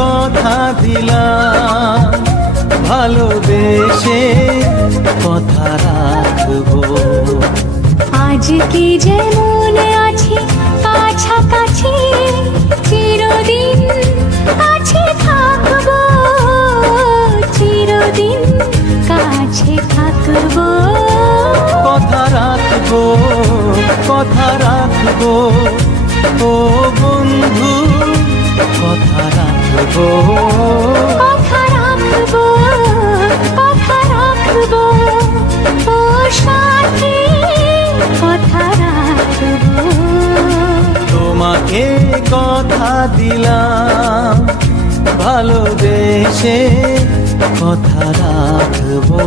কথা দিলাম, ভালোবেসে কথা রাখবো। আজকে যেমন আছি কাছাকাছি, চিরদিন কাছে থাকবো, চিরদিন কাছে থাকবো। কথা রাখবো, কথা রাখবো, ও বন্ধু কথা রাখবো। কথা রাখবো, কথা রাখবো, ও সাথী কথা রাখবো। তোমাকে কথা দিলাম, ভালোবেসে কথা রাখবো।